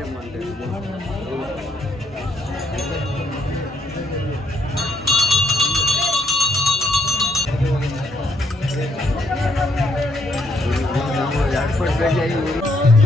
शिव मंदिर। झाड़पट रह जाएगी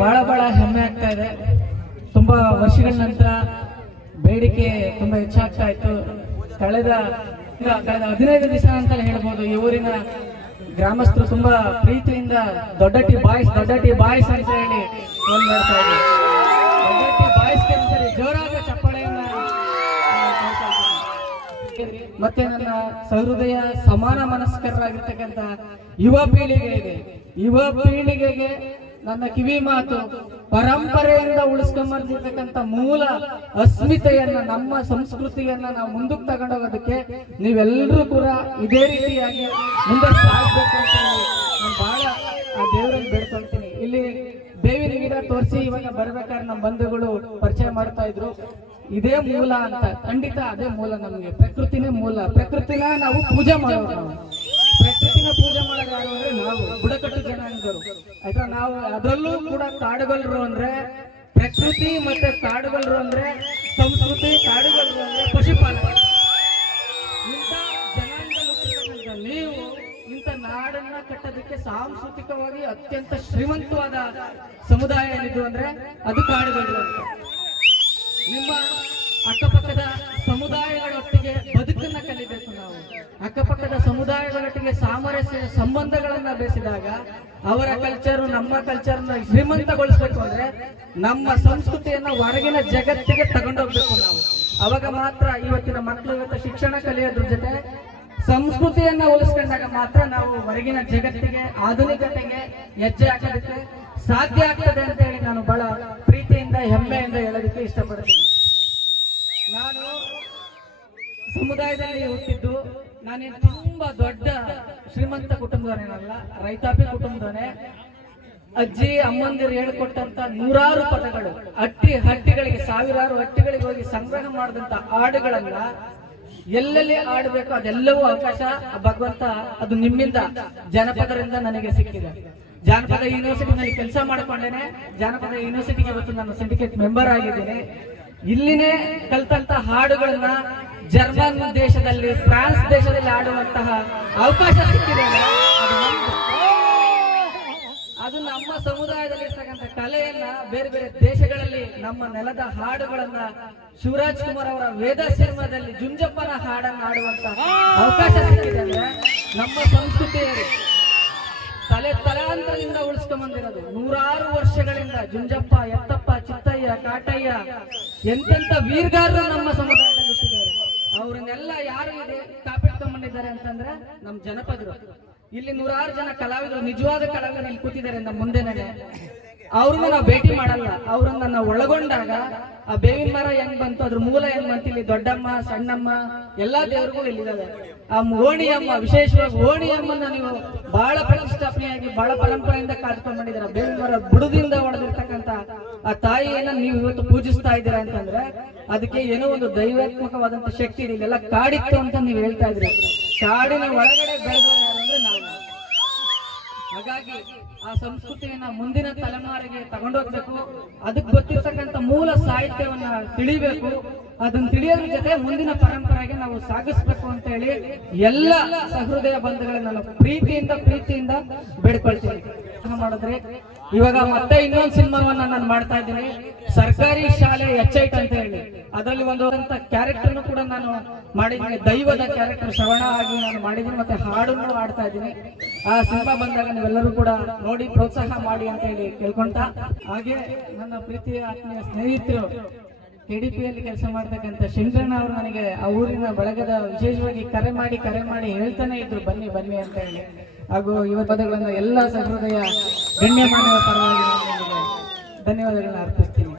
ಬಹಳ ಬಹಳ ಹೆಮ್ಮೆ ಆಗ್ತಾ ಇದೆ ತುಂಬಾ ವರ್ಷಗಳ ನಂತರ ಬೇಡಿಕೆ ತುಂಬಾ ಹೆಚ್ಚಾಗ್ತಾ ಇತ್ತು ಕಳೆದ ಕಳೆದ ಹದಿನೈದು ದಿವಸ ಅಂತಲೇ ಹೇಳ್ಬೋದು, ಈ ಊರಿನ ಗ್ರಾಮಸ್ಥರು ತುಂಬಾ ಪ್ರೀತಿಯಿಂದ ದೊಡ್ಡಟಿ ಬಾಯ್ಸ್ ದೊಡ್ಡಟಿ ಬಾಯ್ಸ್ ಅಂತ ಹೇಳಿ ಫೋನ್ ಮಾಡ್ತಾ ಒಂದ್ಸರಿ ಜೋರಾದ. ಮತ್ತೆ ನನ್ನ ಸಹೃದಯ ಸಮಾನ ಮನಸ್ಕರಾಗಿರ್ತಕ್ಕಂಥ ಯುವ ಪೀಳಿಗೆ ಇದೆ ಯುವ ಪೀಳಿಗೆಗೆ ನನ್ನ ಕಿವಿ ಮಾತು ಪರಂಪರೆಯಿಂದ ಉಳಿಸ್ಕೊಂಬರ್ತಿರ್ತಕ್ಕಂಥ ಮೂಲ ಅಸ್ಮಿತೆಯನ್ನ, ನಮ್ಮ ಸಂಸ್ಕೃತಿಯನ್ನ ನಾವು ಮುಂದಕ್ಕೆ ತಗೊಂಡೋಗೋದಕ್ಕೆ ನೀವೆಲ್ಲರೂ ಕೂಡ ಇದೇ ರೀತಿಯಾಗಿ ಮುಂದೆ ಸಾಗಬೇಕು ಅಂತ ನಾನು ಬಹಳ ಆ ದೇವರಲ್ಲಿ ಬೇಡ್ಕೊಳ್ತೀನಿ. ಇಲ್ಲಿ ದೇವಿನ ಗಿಡ ತೋರಿಸಿ, ಇವಾಗ ಬರ್ಬೇಕಾದ್ರೆ ನಮ್ಮ ಬಂಧುಗಳು ಪರಿಚಯ ಮಾಡ್ತಾ ಇದ್ರು. ಇದೇ ಮೂಲ ಅಂತ, ಖಂಡಿತ ಅದೇ ಮೂಲ ನಮಗೆ. ಪ್ರಕೃತಿನೇ ಮೂಲ. ಪ್ರಕೃತಿನ ನಾವು ಪೂಜೆ ಮಾಡೋರು ಪ್ರಕೃತಿನ ಪೂಜೆ ಮಾಡೋದು ಅಂದ್ರೆ ನಾವು, ಬುಡಕಟ್ಟು ಜನಾಂಗರು. ಆಯ್ತಾ? ನಾವು ಅದರಲ್ಲೂ ಕೂಡ ಕಾಡುಗಲ್ರು ಅಂದ್ರೆ ಪ್ರಕೃತಿ ಮತ್ತೆ ಕಾಡುಗಲ್ರು ಅಂದ್ರೆ ಸಂಸ್ಕೃತಿ, ಕಾಡುಗಲ್ರು ಅಂದ್ರೆ ಪಶುಪಾಲನೆ. ಇಂಥ ಜನಾಂಗ ನೀವು ಇಂಥ ನಾಡನ್ನ ಕಟ್ಟೋದಕ್ಕೆ ಸಾಂಸ್ಕೃತಿಕವಾಗಿ ಅತ್ಯಂತ ಶ್ರೀಮಂತವಾದ ಸಮುದಾಯ ಏನಿದು ಅಂದ್ರೆ ಅದು ಕಾಡುಗಲ್ರು ಅಂತ. ನಿಮ್ಮ ಅಕ್ಕಪಕ್ಕದ ಸಮುದಾಯಗಳೊಟ್ಟಿಗೆ ಬದುಕನ್ನ ಕಲಿಬೇಕು ನಾವು ಅಕ್ಕಪಕ್ಕದ ಸಮುದಾಯಗಳೊಟ್ಟಿಗೆ ಸಾಮರಸ್ಯ ಸಂಬಂಧಗಳನ್ನ ಬೆಳೆಸಿದಾಗ ಅವರ ಕಲ್ಚರ್ ನಮ್ಮ ಕಲ್ಚರ್ನ ಶ್ರೀಮಂತಗೊಳಿಸ್ಬೇಕು ಅಂದ್ರೆ ನಮ್ಮ ಸಂಸ್ಕೃತಿಯನ್ನ ಹೊರಗಿನ ಜಗತ್ತಿಗೆ ತಗೊಂಡೋಗ್ಬೇಕು ನಾವು. ಅವಾಗ ಮಾತ್ರ ಇವತ್ತಿನ ಮಕ್ಕಳು ಇವತ್ತು ಶಿಕ್ಷಣ ಕಲಿಯೋದ್ರ ಜೊತೆ ಸಂಸ್ಕೃತಿಯನ್ನ ಉಳಿಸ್ಕೊಂಡಾಗ ಮಾತ್ರ ನಾವು ಹೊರಗಿನ ಜಗತ್ತಿಗೆ, ಆಧುನಿಕತೆಗೆ ಹೆಜ್ಜೆ ಹಾಕೋದಕ್ಕೆ ಸಾಧ್ಯ ಆಗ್ತದೆ ಅಂತ ಹೇಳಿ ನಾನು ಬಹಳ ಪ್ರೀತಿಯಿಂದ, ಹೆಮ್ಮೆಯಿಂದ ಹೇಳೋದಕ್ಕೆ ಇಷ್ಟಪಡ್ತೀನಿ. ನಾನು ಸಮುದಾಯದಲ್ಲಿ ಹುಟ್ಟಿದ್ದು ನಾನೇನು ತುಂಬಾ ದೊಡ್ಡ ಶ್ರೀಮಂತ ಕುಟುಂಬದವನೇನಲ್ಲ, ರೈತಾಪಿ ಕುಟುಂಬದವನೇ. ಅಜ್ಜಿ, ಅಮ್ಮಂದಿರು ಹೇಳ್ಕೊಟ್ಟಂತ ನೂರಾರು ಪದಗಳು. ಹಟ್ಟಿ ಹಟ್ಟಿಗಳಿಗೆ, ಸಾವಿರಾರು ಹಟ್ಟಿಗಳಿಗೆ ಹೋಗಿ ಸಂಗ್ರಹ ಮಾಡಿದಂತ ಹಾಡುಗಳನ್ನ ಎಲ್ಲೆಲ್ಲಿ ಆಡಬೇಕು ಅದೆಲ್ಲವೂ ಅವಕಾಶ. ಭಗವಂತ ಅದು ನಿಮ್ಮಿಂದ, ಜನಪದರಿಂದ ನನಗೆ ಸಿಕ್ಕಿದೆ. ಜಾನಪದ ಯೂನಿವರ್ಸಿಟಿನಲ್ಲಿ ಕೆಲಸ ಮಾಡಿಕೊಂಡೇನೆ. ಜಾನಪದ ಯೂನಿವರ್ಸಿಟಿಗೆ ಇವತ್ತು ನಾನು ಸಿಂಡಿಕೇಟ್ ಮೆಂಬರ್ ಆಗಿದ್ದೇನೆ. ಇಲ್ಲಿನೇ ಕಲ್ತಂತ ಹಾಡುಗಳನ್ನ ಜರ್ಮನ್ ದೇಶದಲ್ಲಿ, ಫ್ರಾನ್ಸ್ ದೇಶದಲ್ಲಿ ಆಡುವಂತಹ ಅವಕಾಶ ಸಿಕ್ಕಿದೆ ಅದು ನಮ್ಮ ಸಮುದಾಯದಲ್ಲಿ ಇರ್ತಕ್ಕಂಥ ಕಲೆಯನ್ನ ಬೇರೆ ಬೇರೆ ದೇಶಗಳಲ್ಲಿ ನಮ್ಮ ನೆಲದ ಹಾಡುಗಳನ್ನ ಶಿವರಾಜ್ ಕುಮಾರ್ ಅವರ ವೇದ ಸಿನಿಮಾದಲ್ಲಿ ಜುಂಜಪ್ಪನ ಹಾಡನ್ನ ಆಡುವಂತ ಅವಕಾಶ ಸಿಕ್ಕಿದೆ ಅಂದ್ರೆ ನಮ್ಮ ಸಂಸ್ಕೃತಿಯಲ್ಲಿ ತಲೆ ತಲಾಂತರದಿಂದ ಉಳಿಸ್ಕೊಂಡ್ ಬಂದಿರೋದು. ನೂರಾರು ವರ್ಷಗಳಿಂದ ಜುಂಜಪ್ಪ, ಎತ್ತಪ್ಪ, ಚಿತ್ತಯ್ಯ, ಕಾಟಯ್ಯ ಎಂತೆಂತ ವೀರ್ಗಾರರು ನಮ್ಮ ಹುಟ್ಟಿದ್ದಾರೆ ಅವರನ್ನೆಲ್ಲ ಯಾರು ಇದೆ ತಗೊಂಡಿದ್ದಾರೆ ಅಂತಂದ್ರೆ ನಮ್ಮ ಜನಪದರು. ಇಲ್ಲಿ ನೂರಾರು ಜನ ಕಲಾವಿದರು, ನಿಜವಾದ ಕಲಾವಿದರು ಇಲ್ಲಿ ಕೂತಿದ್ದಾರೆ ನಮ್ಮ ಮುಂದೆನೇ ಅವ್ರನ್ನ ನಾವು ಭೇಟಿ ಮಾಡಲ್ಲ. ಅವ್ರನ್ನ ನಾವು ಒಳಗೊಂಡಾಗ ಆ ಬೇವಿನ ಮರ ಹೆಂಗ್ ಬಂತು, ಅದ್ರ ಮೂಲ ಹೆಂಗ್ ಬಂತು, ಇಲ್ಲಿ ದೊಡ್ಡಮ್ಮ, ಸಣ್ಣಮ್ಮ, ಎಲ್ಲಾ ದೇವರುಗಳು ಇಲ್ಲಿದ್ದಾವೆ. ಆ ಓಣಿಯಮ್ಮ, ವಿಶೇಷವಾಗಿ ಓಣಿಯಮ್ಮನ ನೀವು ಬಹಳ ಪ್ರತಿಷ್ಠಾಪನೆಯಾಗಿ ಬಹಳ ಪರಂಪರೆಯಿಂದ ಕಾದ್ಕೊಂಡ್ ಬಂದಿದ್ದೀರ. ಬೇವಿನ ಮರ ಬುಡದಿಂದ ಹೊಡೆದಿರ್ತಕ್ಕಂತ ಆ ತಾಯಿಯನ್ನ ನೀವು ಇವತ್ತು ಪೂಜಿಸ್ತಾ ಇದ್ದೀರಾ ಅಂತಂದ್ರೆ ಅದಕ್ಕೆ ಏನೋ ಒಂದು ದೈವಾತ್ಮಕವಾದಂತ ಶಕ್ತಿ ಇದೆ ಇಲ್ಲೆಲ್ಲ ಕಾಡಿತ್ತು ಅಂತ ನೀವು ಹೇಳ್ತಾ ಇದ್ರಿ ಕಾಡಿನ ಒಳಗಡೆ ಬೆಳೆದವರು ಯಾರು ನಾವು. ಹಾಗಾಗಿ ಆ ಸಂಸ್ಕೃತಿಯನ್ನ ಮುಂದಿನ ತಲೆಮಾರಿಗೆ ತಗೊಂಡೋಗ್ಬೇಕು. ಅದಕ್ಕೆ ಗೊತ್ತಿರ್ತಕ್ಕಂಥ ಮೂಲ ಸಾಹಿತ್ಯವನ್ನ ತಿಳಿಬೇಕು. ಅದನ್ನ ತಿಳಿಯೋದ್ರ ಜೊತೆ ಮುಂದಿನ ಪರಂಪರೆಗೆ ನಾವು ಸಾಗಿಸ್ಬೇಕು ಅಂತ ಹೇಳಿ ಎಲ್ಲ ಸಹೃದಯ ಬಂಧುಗಳನ್ನ ನಾನು ಪ್ರೀತಿಯಿಂದ ಪ್ರೀತಿಯಿಂದ ಬೇಡ್ಕೊಳ್ತೀನಿ ಮಾಡಿದ್ರೆ? ಇವಾಗ ಮತ್ತೆ ಇನ್ನೊಂದು ಸಿನಿಮಾವನ್ನ ನಾನು ಮಾಡ್ತಾ ಇದ್ದೀನಿ. ಸರ್ಕಾರಿ ಶಾಲೆ ಎಚ್ ಐಟ್ ಅಂತ ಹೇಳಿ. ಅದರಲ್ಲಿ ಒಂದು ಕ್ಯಾರೆಕ್ಟರ್ನು ಕೂಡ ನಾನು ಮಾಡಿದ್ದೀನಿ. ದೈವದ ಕ್ಯಾರೆಕ್ಟರ್ ಶ್ರವಣ ಆಗಿ ನಾನು ಮಾಡಿದ್ದೀನಿ ಮತ್ತೆ ಹಾಡನ್ನು ಆಡ್ತಾ ಇದ್ದೀನಿ. ಆ ಸಿನಿಮಾ ಬಂದಾಗ ನೀವೆಲ್ಲರೂ ಕೂಡ ನೋಡಿ, ಪ್ರೋತ್ಸಾಹ ಮಾಡಿ ಅಂತ ಹೇಳಿ ಕೇಳ್ಕೊಂತ. ಹಾಗೆ ನನ್ನ ಪ್ರೀತಿಯ ಆತ್ಮೀಯ ಸ್ನೇಹಿತರು ಕೆಡಿಪಿಯಲ್ಲಿ ಕೆಲಸ ಮಾಡ್ತಕ್ಕಂಥ ಶಂಕರಣ್ಣ ಅವರು ನನಗೆ ಆ ಊರಿನ ಬಳಗದ ವಿಶೇಷವಾಗಿ ಕರೆ ಮಾಡಿ ಕರೆ ಮಾಡಿ ಹೇಳ್ತಾನೆ ಇದ್ರು, ಬನ್ನಿ ಬನ್ನಿ ಅಂತ ಹೇಳಿ. ಹಾಗೂ ಯುವ ಪದಗಳನ್ನು ಎಲ್ಲ ಸಹೃದಯ ಗಣ್ಯಮಾನ್ಯರ ಪರವಾಗಿ ಧನ್ಯವಾದಗಳನ್ನ ಅರ್ಪಿಸ್ತೀನಿ.